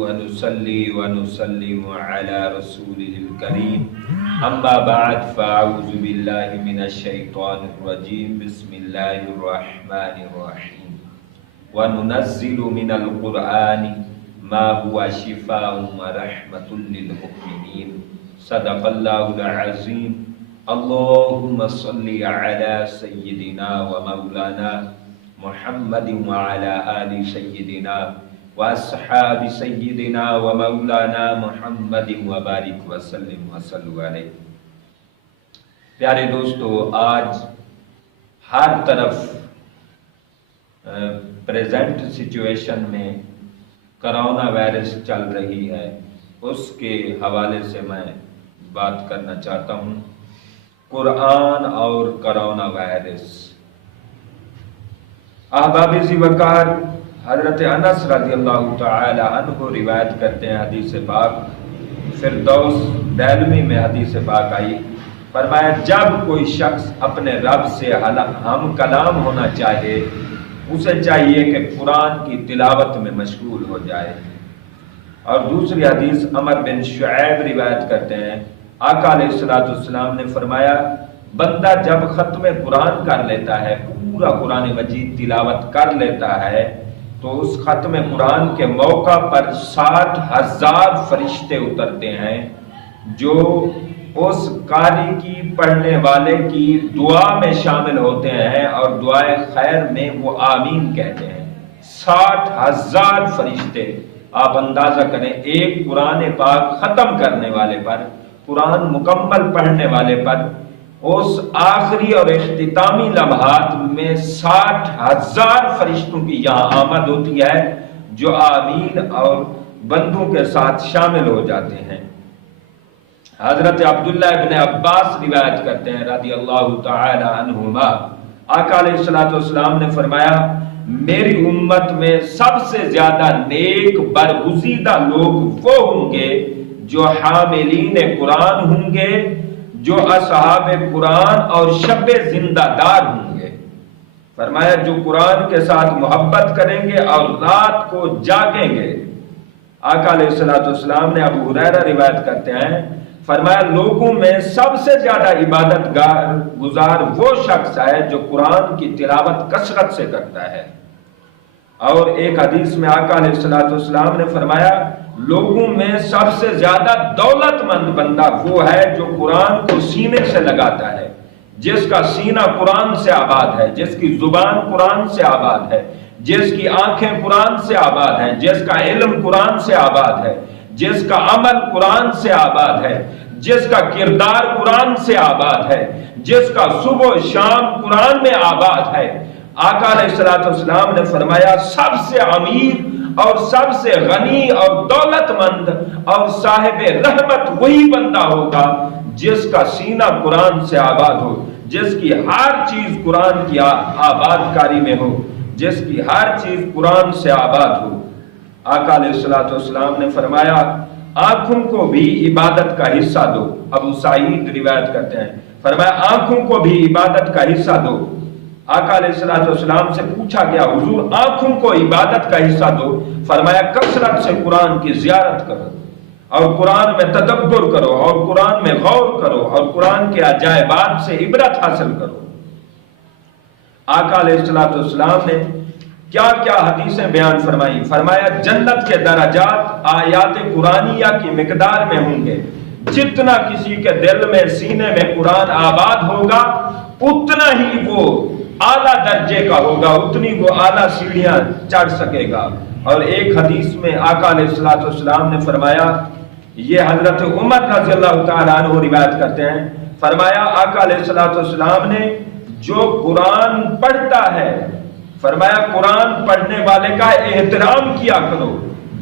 ونصلي ونسلم على رسوله الكريم أما بعد فأعوذ بالله من الشيطان الرجيم بسم الله الرحمن الرحيم وننزل من القرآن ما هو شفاء ورحمة للمؤمنين صدق الله العظيم اللهم صل على سيدنا ومولانا محمد وعلى آل سيدنا واصحاب سیدنا و مولانا محمد وبارک وسلم وصلوا علیہ۔ پیارے دوستو، آج ہر طرف پریزنٹ سچویشن میں کرونا وائرس چل رہی ہے، اس کے حوالے سے میں بات کرنا چاہتا ہوں۔ قرآن اور کرونا وائرس۔ احباب ذی وقار، حضرت انس رضی اللہ تعالی عنہ روایت کرتے ہیں حدیث پاک، فردوس دہلوی میں حدیث پاک آئی، فرمایا جب کوئی شخص اپنے رب سے ہم کلام ہونا چاہے اسے چاہیے کہ قرآن کی تلاوت میں مشغول ہو جائے۔ اور دوسری حدیث عمر بن شعیب روایت کرتے ہیں، آقا علیہ السلام نے فرمایا بندہ جب ختم قرآن کر لیتا ہے، پورا قرآن مجید تلاوت کر لیتا ہے، تو اس ختم قرآن کے موقع پر 60,000 فرشتے اترتے ہیں جو اس قاری کی پڑھنے والے کی دعا میں شامل ہوتے ہیں اور دعائے خیر میں وہ آمین کہتے ہیں۔ 60,000 فرشتے، آپ اندازہ کریں ایک قرآن پاک ختم کرنے والے پر، قرآن مکمل پڑھنے والے پر اس آخری اور اختتامی لمحات میں 60,000 فرشتوں کی یہاں آمد ہوتی ہے جو آمین اور بندوں کے ساتھ شامل ہو جاتے ہیں۔ حضرت عبداللہ ابن عباس روایت کرتے ہیں رضی اللہ تعالی عنہما، آقا علیہ السلام نے فرمایا میری امت میں سب سے زیادہ نیک برگزیدہ لوگ وہ ہوں گے جو حاملین قرآن ہوں گے، جو اصحاب قرآن اور شب زندہ دار ہوں گے۔ فرمایا جو قرآن کے ساتھ محبت کریں گے اور رات کو جاگیں گے۔ آقا علیہ السلام نے ابو ہریرہ روایت کرتے ہیں، فرمایا لوگوں میں سب سے زیادہ عبادت گزار وہ شخص ہے جو قرآن کی تلاوت کثرت سے کرتا ہے۔ اور ایک حدیث میں آقا علیہ السلام نے فرمایا لوگوں میں سب سے زیادہ دولت مند بندہ وہ ہے جو قرآن کو سینے سے لگاتا ہے، جس کا سینہ قرآن سے آباد ہے، جس کی زبان قرآن سے آباد ہے، جس کی آنکھیں قرآن سے آباد ہیں، جس کا علم قرآن سے آباد ہے، جس کا عمل قرآن سے آباد ہے، جس کا کردار قرآن سے آباد ہے، جس کا صبح و شام قرآن میں آباد ہے۔ آقا علیہ السلام نے فرمایا سب سے امیر اور سب سے غنی اور دولت مند اور صاحب رحمت وہی بندہ ہوگا جس کا سینہ قرآن سے آباد ہو، جس کی ہر چیز قرآن کی آباد کاری میں ہو، جس کی ہر چیز قرآن سے آباد ہو۔ آقا علیہ السلام نے فرمایا آنکھوں کو بھی عبادت کا حصہ دو۔ ابو سعید روایت کرتے ہیں، فرمایا آنکھوں کو بھی عبادت کا حصہ دو۔ آقا علیہ السلام سے پوچھا گیا حضور آنکھوں کو عبادت کا حصہ دو؟ فرمایا کثرت سے قرآن کی زیارت کرو اور قرآن میں تدبر کرو اور قرآن میں غور کرو اور قرآن کے عجائبات سے عبرت حاصل کرو۔ آقا علیہ السلام نے کیا کیا حدیثیں بیان فرمائی؟ فرمایا جنت کے درجات آیات قرآنیہ کی مقدار میں ہوں گے، جتنا کسی کے دل میں سینے میں قرآن آباد ہوگا اتنا ہی وہ اعلیٰ درجے کا ہوگا، اتنی وہ اعلیٰ سیڑھیاں چڑھ سکے گا۔ اور ایک حدیث میں آقا علیہ السلام نے فرمایا، یہ حضرت عمر رضی اللہ تعالیٰ عنہ روایت کرتے ہیں، فرمایا آقا علیہ السلام نے جو قرآن پڑھتا ہے، فرمایا قرآن پڑھنے والے کا احترام کیا کرو،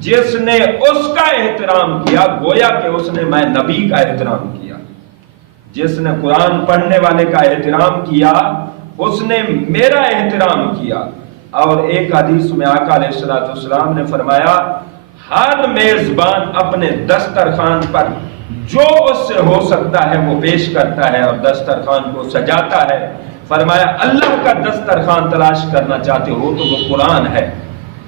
جس نے اس کا احترام کیا گویا کہ اس نے میں نبی کا احترام کیا۔ جس نے قرآن پڑھنے والے کا احترام کیا اس نے میرا احترام کیا۔ اور ایک حدیث میں آقا علیہ السلام نے فرمایا ہر میزبان اپنے دسترخوان پر جو اس سے ہو سکتا ہے وہ پیش کرتا ہے اور دسترخوان کو سجاتا ہے۔ فرمایا اللہ کا دسترخوان تلاش کرنا چاہتے ہو تو وہ قرآن ہے،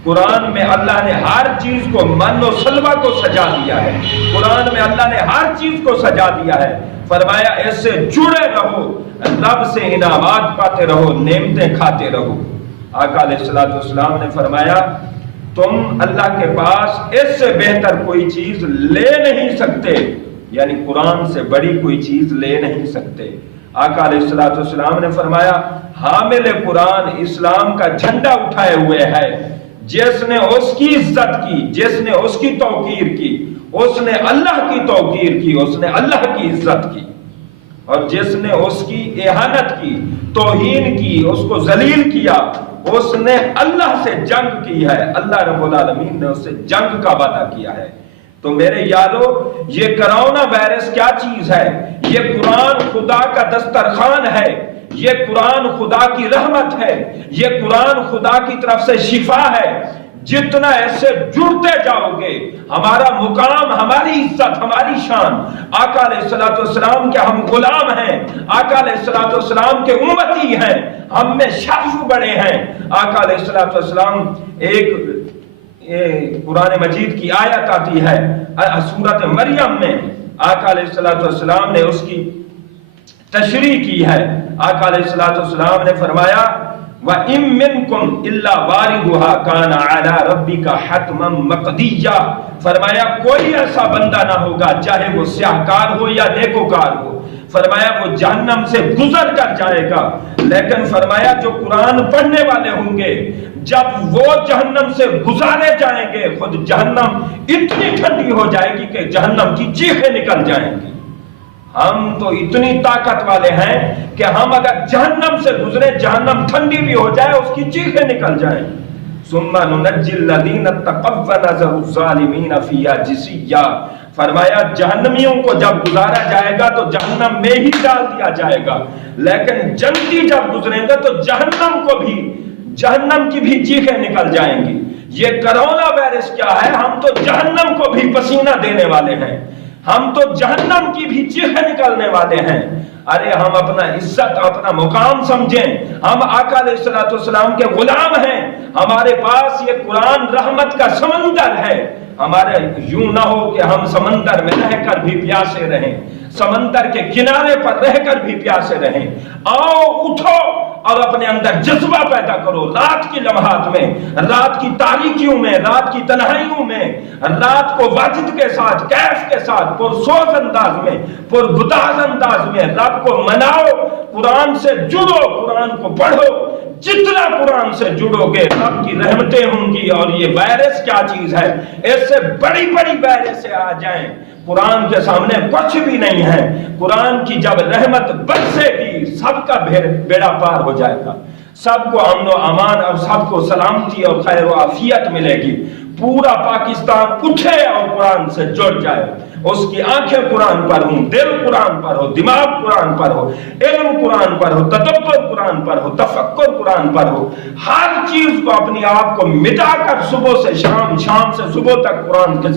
قرآن میں اللہ نے ہر چیز کو من و سلوہ کو سجا دیا ہے، قرآن میں اللہ نے ہر چیز کو سجا دیا ہے۔ فرمایا اس سے جڑے رہو، رب سے انعامات پاتے رہو، نعمتیں کھاتے رہو۔ آقا علیہ الصلوۃ والسلام نے فرمایا تم اللہ کے پاس اس سے بہتر کوئی چیز لے نہیں سکتے، یعنی قرآن سے بڑی کوئی چیز لے نہیں سکتے۔ آقا علیہ الصلوۃ والسلام نے فرمایا حامل قرآن اسلام کا جھنڈا اٹھائے ہوئے ہے، جس نے اس کی عزت کی، جس نے اس کی توقیر کی، اس نے اللہ کی توقیر کی، اس نے اللہ کی عزت کی، اور جس نے اس کی اہانت کی، توہین کی، اس کو ذلیل کیا، اس نے اللہ سے جنگ کی ہے، اللہ رب العالمین نے اس سے جنگ کا وعدہ کیا ہے۔ تو میرے یارو یہ کرونا وائرس کیا چیز ہے؟ یہ قرآن خدا کا دسترخوان ہے، یہ قرآن خدا کی رحمت ہے، یہ قرآن خدا کی طرف سے شفا ہے۔ جتنا ایسے جڑتے جاؤ گے ہمارا مقام، ہماری عزت، ہماری شان، آقا علیہ الصلوۃ والسلام کے ہم غلام ہیں، آقا علیہ الصلوۃ والسلام کے امتی ہیں، ہم میں شرف بڑے ہیں۔ آقا علیہ الصلوۃ والسلام ایک قرآن مجید کی آیت آتی ہے سورۃ مریم میں، آقا علیہ الصلوۃ والسلام نے اس کی تشریح کی ہے۔ آقا علیہ الصلوۃ والسلام نے فرمایا وَإِن مِّنكُمْ إِلَّا وَارِدُهَا كَانَ عَلَى رَبِّكَ حَتْمًا مَّقْضِيًّا، فرمایا کوئی ایسا بندہ نہ ہوگا چاہے وہ سیاہکار ہو یا نیکوکار ہو، فرمایا وہ جہنم سے گزر کر جائے گا، لیکن فرمایا جو قرآن پڑھنے والے ہوں گے جب وہ جہنم سے گزارے جائیں گے خود جہنم اتنی ٹھنڈی ہو جائے گی کہ جہنم کی چیخیں نکل جائیں گی۔ ہم تو اتنی طاقت والے ہیں کہ ہم اگر جہنم سے گزرے جہنم ٹھنڈی بھی ہو جائے اس کی چیخیں نکل جائیں۔ ثم ننجی الذین اتقوا ونذر الظالمین فیہا جثیا، فرمایا جہنمیوں کو جب گزارا جائے گا تو جہنم میں ہی ڈال دیا جائے گا، لیکن جنتی جب گزریں گے تو جہنم کی بھی چیخیں نکل جائیں گی۔ یہ کرونا وائرس کیا ہے؟ ہم تو جہنم کو بھی پسینہ دینے والے ہیں، ہم تو جہنم کی بھی چیخیں نکالنے والے ہیں۔ ارے ہم اپنا عزت، اپنا مقام سمجھیں، ہم آقا علیہ الصلوۃ والسلام کے غلام ہیں، ہمارے پاس یہ قرآن رحمت کا سمندر ہے۔ ہمارے یوں نہ ہو کہ ہم سمندر میں رہ کر بھی پیاسے رہیں، سمندر کے کنارے پر رہ کر بھی پیاسے رہیں۔ آؤ اٹھو اور اپنے اندر جذبہ پیدا کرو، رات کی لمحات میں، رات کی تاریکیوں میں، رات کی تنہائیوں میں، رات کو واجد کے ساتھ، کیف کے ساتھ، پرسوز انداز میں، پرگداز انداز میں رب کو مناؤ، قرآن سے جڑو، قرآن کو پڑھو۔ جتنا قرآن سے جڑو گے رب کی رحمتیں ہوں گی۔ اور یہ وائرس کیا چیز ہے؟ اس سے بڑی بڑی وائرسیں آ جائیں قرآن کے سامنے کچھ بھی نہیں ہے۔ قرآن کی جب رحمت برسے گی سب کا بیڑا پار ہو جائے گا، سب کو امن و امان اور سب کو سلامتی اور خیر و عافیت ملے گی۔ پورا پاکستان اٹھے اور قرآن سے جڑ جائے، اس کی آنکھیں قرآن پر ہوں، دل قرآن پر ہو، دماغ قرآن پر ہو، علم قرآن پر ہو، تدبر قرآن پر ہو، تفکر قرآن پر ہو، ہر چیز کو اپنی آپ کو مٹا کر صبح سے شام، شام سے صبح تک قرآن کے ساتھ